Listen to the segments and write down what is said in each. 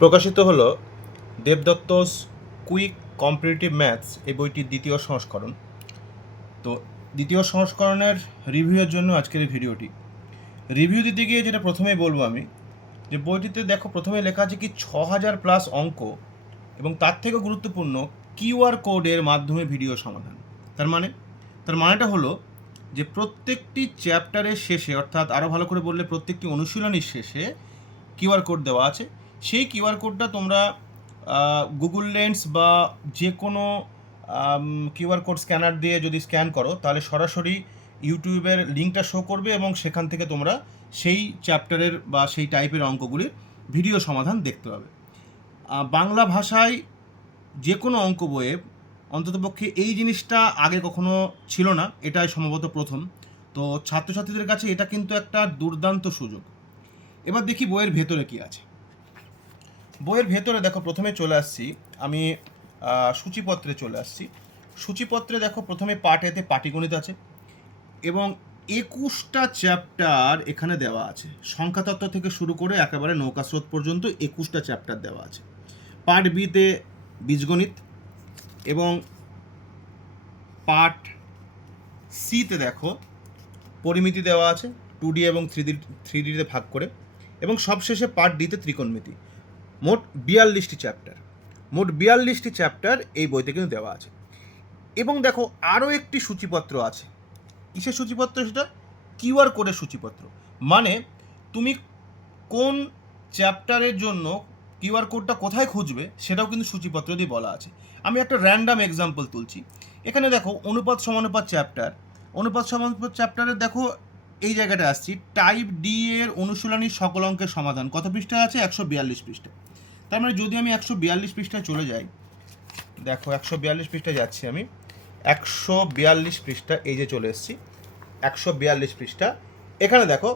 প্রকাশিত হলো দেবদত্তস quick competitive maths এই বইটির দ্বিতীয় সংস্করণ। তো দ্বিতীয় সংস্করণের রিভিউয়ের জন্য আজকের এই ভিডিওটি। রিভিউ দিতে গিয়ে যেটা প্রথমেই বলব আমি, যে বইটিতে দেখো প্রথমে লেখা আছে কি ছ হাজার প্লাস অঙ্ক এবং তার থেকেও গুরুত্বপূর্ণ কিউআর কোডের মাধ্যমে ভিডিও সমাধান। তার মানে তার মানেটা হলো যে প্রত্যেকটি চ্যাপ্টারের শেষে, অর্থাৎ আরও ভালো করে বললে প্রত্যেকটি অনুশীলনীর শেষে কিউআর কোড দেওয়া আছে। সেই কিউআর কোডটা তোমরা গুগল লেন্স বা যে কোনো কিউআর কোড স্ক্যানার দিয়ে যদি স্ক্যান করো, তাহলে সরাসরি ইউটিউবের লিঙ্কটা শো করবে এবং সেখান থেকে তোমরা সেই চ্যাপ্টারের বা সেই টাইপের অঙ্কগুলির ভিডিও সমাধান দেখতে পাবে। বাংলা ভাষায় যে কোনো অঙ্ক বইয়ে অন্ততপক্ষে এই জিনিসটা আগে কখনো ছিল না, এটাই সম্ভবত প্রথম। তো ছাত্রছাত্রীদের কাছে এটা কিন্তু একটা দুর্দান্ত সুযোগ। এবার দেখি বইয়ের ভেতরে কি আছে। বইয়ের ভেতরে দেখো প্রথমে চলে আসছি, আমি সূচিপত্রে চলে আসছি। সূচিপত্রে দেখো প্রথমে পার্ট এতে পাটিগণিত আছে এবং একুশটা চ্যাপ্টার এখানে দেওয়া আছে। সংখ্যাতত্ত্ব থেকে শুরু করে একেবারে নৌকা স্রোত পর্যন্ত একুশটা চ্যাপ্টার দেওয়া আছে। পার্ট বিতে বীজগণিত এবং পার্ট সিতে দেখো পরিমিতি দেওয়া আছে টু ডি এবং থ্রি ডি থ্রি ডিতে ভাগ করে এবং সবশেষে পার্ট ডিতে ত্রিকোণমিতি। মোট বিয়াল্লিশটি চ্যাপ্টার মোট বিয়াল্লিশটি চ্যাপ্টার এই বইতে কিন্তু দেওয়া আছে। এবং দেখো, আরও একটি সূচিপত্র আছে। কিসের সূচিপত্র সেটা? কিউআর কোডের সূচিপত্র। মানে তুমি কোন চ্যাপ্টারের জন্য কিউআর কোডটা কোথায় খুঁজবে, সেটাও কিন্তু সূচিপত্র দিয়ে বলা আছে। আমি একটা র্যান্ডাম এক্সাম্পল তুলছি। এখানে দেখো, অনুপাত সমানুপাত চ্যাপ্টার অনুপাত সমানুপাত চ্যাপ্টারে দেখো, এই জায়গাটা আসছি। টাইপ ডি এর অনুশীলনীর সকল অঙ্কের সমাধান। কত পৃষ্ঠায় আছে? একশো বিয়াল্লিশ পৃষ্ঠা তার মানে যদি আমি একশো বিয়াল্লিশ পৃষ্ঠায় চলে যাই, দেখো একশো বিয়াল্লিশ পৃষ্ঠায় যাচ্ছি আমি, একশো বিয়াল্লিশ পৃষ্ঠা এই যে চলে এসেছি, একশো বিয়াল্লিশ পৃষ্ঠা। এখানে দেখো,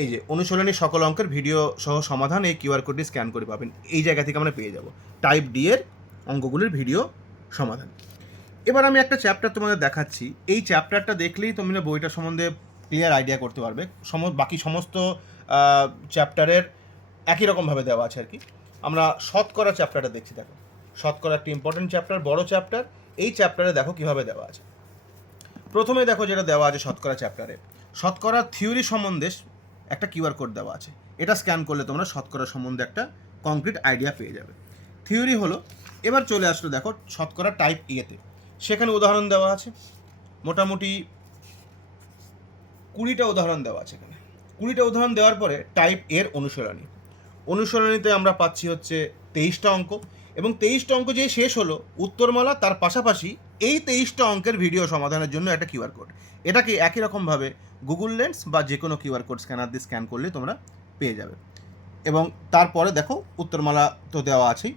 এই যে অনুশীলনী সকল অঙ্কের ভিডিও সহ সমাধান, এই কিউআর কোডটি স্ক্যান করে পাবেন। এই জায়গা থেকে আমরা পেয়ে যাব। টাইপ ডি এর অঙ্কগুলির ভিডিও সমাধান। এবার আমি একটা চ্যাপ্টার তোমাদের দেখাচ্ছি। এই চ্যাপ্টারটা দেখলেই তোমরা বইটা সম্বন্ধে ক্লিয়ার আইডিয়া করতে পারবে। সম বাকি সমস্ত চ্যাপ্টারের একই রকমভাবে দেওয়া আছে আর কি। আমরা শতকরা চ্যাপ্টারটা দেখছি, দেখো। শতকরা একটি ইম্পর্টেন্ট চ্যাপ্টার বড় চ্যাপ্টার এই চ্যাপ্টারে দেখো কীভাবে দেওয়া আছে। প্রথমে দেখো যেটা দেওয়া আছে শতকরা চ্যাপ্টারে শতকরা থিওরি সম্বন্ধে একটা কিউআর কোড দেওয়া আছে। এটা স্ক্যান করলে তোমরা শতকরা সম্বন্ধে একটা কংক্রিট আইডিয়া পেয়ে যাবে। থিওরি হলো, এবার চলে আসলো দেখো শতকরা টাইপ ইয়েতে সেখানে উদাহরণ দেওয়া আছে। মোটামুটি কুড়িটা উদাহরণ দেওয়া আছে এখানে। কুড়িটা উদাহরণ দেওয়ার পরে টাইপের অনুশীলনী। অনুশীলনীতে আমরা পাচ্ছি হচ্ছে তেইশটা অঙ্ক এবং তেইশটা অঙ্ক যে শেষ হলো, উত্তরমালা তার পাশাপাশি এই তেইশটা অঙ্কের ভিডিও সমাধানের জন্য একটা কিউআর কোড এটাকে একই রকমভাবে গুগল লেন্স বা যে কোনো কিউআর কোড স্ক্যানার দিয়ে স্ক্যান করলে তোমরা পেয়ে যাবে। এবং তারপরে দেখো, উত্তরমালা তো দেওয়া আছেই।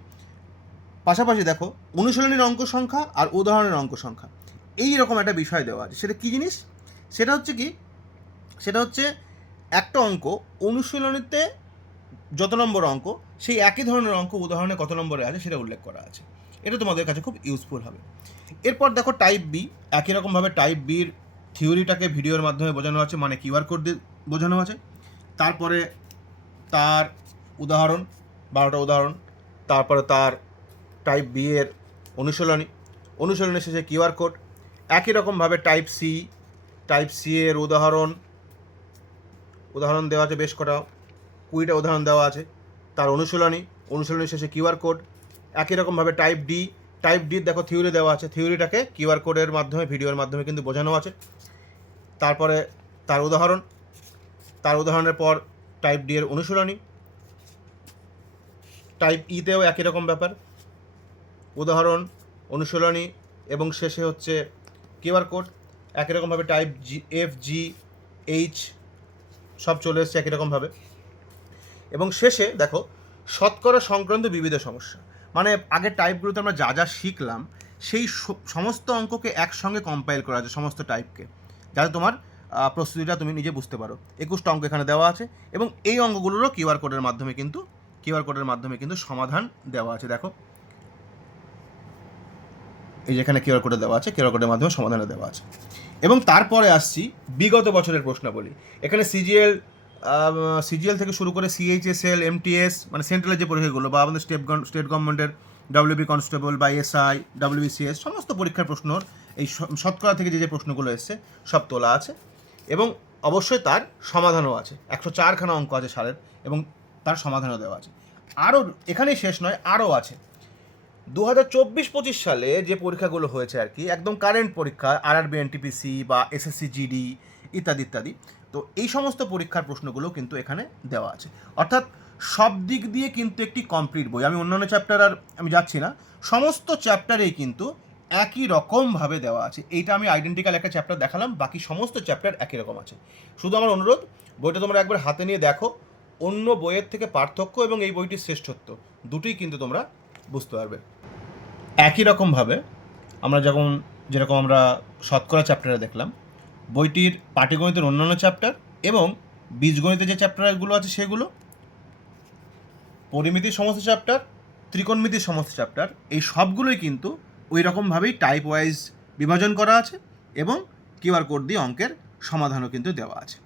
পাশাপাশি দেখো, অনুশীলনীর অঙ্ক সংখ্যা আর উদাহরণের অঙ্ক সংখ্যা। এই রকম একটা বিষয় দেওয়া আছে। সেটা কী জিনিস? সেটা হচ্ছে কি? সেটা হচ্ছে একটা অঙ্ক অনুশীলনীতে যত নম্বর অঙ্ক, সেই একই ধরনের অঙ্ক উদাহরণে কত নম্বরে আছে সেটা উল্লেখ করা আছে। এটা তোমাদের কাছে খুব ইউজফুল হবে। এরপর দেখো টাইপ বি একই রকমভাবে টাইপ বির থিওরিটাকে ভিডিওর মাধ্যমে বোঝানো আছে মানে কিউআর কোড দিয়ে বোঝানো আছে। তারপরে তার উদাহরণ, বারোটা উদাহরণ, তারপরে তার টাইপ বি এর অনুশীলনী। অনুশীলনের শেষে কিউআর কোড একই রকমভাবে টাইপ সি টাইপ সি এর উদাহরণ উদাহরণ দেওয়া আছে বেশ কটা। কুড়িটা উদাহরণ দেওয়া আছে। তার অনুশীলনী, অনুশীলনের শেষে কিউআর কোড। একই রকমভাবে টাইপ ডি টাইপ ডি দেখো থিওরি দেওয়া আছে। থিওরিটাকে কিউআর কোডের মাধ্যমে, ভিডিওর মাধ্যমে কিন্তু বোঝানো আছে। তারপরে তার উদাহরণ। তার উদাহরণের পর টাইপ ডি এর অনুশীলনী। টাইপ ইতেও একই রকম ব্যাপার। উদাহরণ, অনুশীলনী এবং শেষে হচ্ছে কিউআর কোড। একই রকমভাবে type G, F, G, H সব চলে এসছে একই রকমভাবে। এবং শেষে দেখো, শতকরা সংক্রান্ত বিবিধ সমস্যা। মানে আগের টাইপগুলোতে আমরা যা যা শিখলাম, সেই সমস্ত অঙ্ককে একসঙ্গে কম্পাইল করা আছে সমস্ত টাইপকে। যাতে তোমার প্রস্তুতিটা তুমি নিজে বুঝতে পারো। একুশটা অঙ্ক এখানে দেওয়া আছে এবং এই অঙ্কগুলোরও কিউআর কোডের মাধ্যমে কিন্তু কিউআর কোডের মাধ্যমে কিন্তু সমাধান দেওয়া আছে। দেখো, এই যেখানে কিউআর কোডে দেওয়া আছে কিউআর কোডের মাধ্যমে সমাধানে দেওয়া আছে। এবং তারপরে আসছি বিগত বছরের প্রশ্নাবলী। এখানে সিজিএল সিজিএল থেকে শুরু করে সিএইচএসএল, এমটিএস মানে সেন্ট্রালের যে পরীক্ষাগুলো বা আমাদের স্টেট স্টেট গভর্নমেন্টের ডাব্লিউবি কনস্টেবল বা এসআই, ডাব্লিউবিসিএস, সমস্ত পরীক্ষার প্রশ্নর এই শতকরা থেকে যে যে প্রশ্নগুলো এসছে, সব তোলা আছে। এবং অবশ্যই তার সমাধানও আছে। একশো চারখানা অঙ্ক আছে সারের এবং তার সমাধানও দেওয়া আছে। আরও এখানেই শেষ নয়, আরও আছে। দু হাজার চব্বিশ পঁচিশ সালে যে পরীক্ষাগুলো হয়েছে আর কি, একদম কারেন্ট পরীক্ষা আর আর এনটিপিসি বা এসএসসি জিডি ইত্যাদি ইত্যাদি। তো এই সমস্ত পরীক্ষার প্রশ্নগুলো কিন্তু এখানে দেওয়া আছে। অর্থাৎ সব দিক দিয়ে কিন্তু একটি কমপ্লিট বই। আমি অন্যান্য চ্যাপ্টার আর আমি যাচ্ছি না। সমস্ত চ্যাপ্টারেই কিন্তু একই রকমভাবে দেওয়া আছে। এইটা আমি আইডেন্টিক্যাল একটা চ্যাপ্টার দেখালাম, বাকি সমস্ত চ্যাপ্টার একই রকম আছে। শুধু আমার অনুরোধ, বইটা তোমরা একবার হাতে নিয়ে দেখো। অন্য বইয়ের থেকে পার্থক্য এবং এই বইটির শ্রেষ্ঠত্ব, দুটোই কিন্তু তোমরা বুঝতে পারবে। একই রকমভাবে আমরা যখন, যেরকম আমরা শতকরা চ্যাপ্টারে দেখলাম বইটির পাটিগণিতের অন্যান্য চ্যাপ্টার এবং বীজগণিতের যে চ্যাপ্টারগুলো আছে সেগুলো, পরিমিতির সমস্ত চ্যাপ্টার ত্রিকোণমিতির সমস্ত চ্যাপ্টার এই সবগুলোই কিন্তু ওই রকমভাবেই টাইপ ওয়াইজ বিভাজন করা আছে এবং কিউআর কোড দিয়ে অঙ্কের সমাধানও কিন্তু দেওয়া আছে।